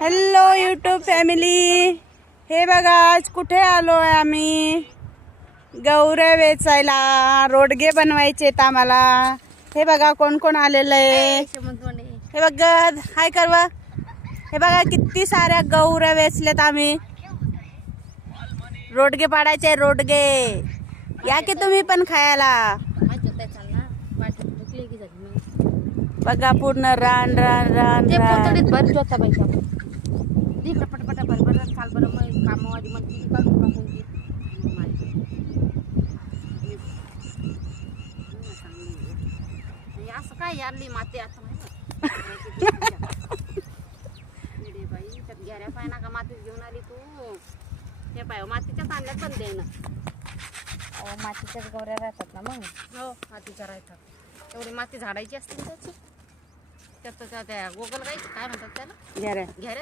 Hello YouTube family, हे बघा आज कुठे आलोय आम्ही. गौऱ्या वेचायला, रोडगे बनवायचे आहेत आम्हाला. हे बघा कोण कोण आलेलं आहे. हे बघा हाय करवा. हे बघा किती साऱ्या गौऱ्या वेचल्यात आम्ही. रोडगे पाडायचे, रोडगे या की तुम्ही पण खायला. बघा पूर्ण रान रान रान रान. असं काय यारली माती आता बाई त्यात घ्याऱ्या पाय ना का मातीत घेऊन आली तू. हे पाय मातीच्या तांड्यात पण दे ना. मातीच्याच गौऱ्या राहतात ना मग. हो मातीच्या राहतात. एवढी माती झाडायची असते त्याची. त्यात त्या गोगल काय म्हणतात त्याला, घ्या रे. घ्याऱ्या.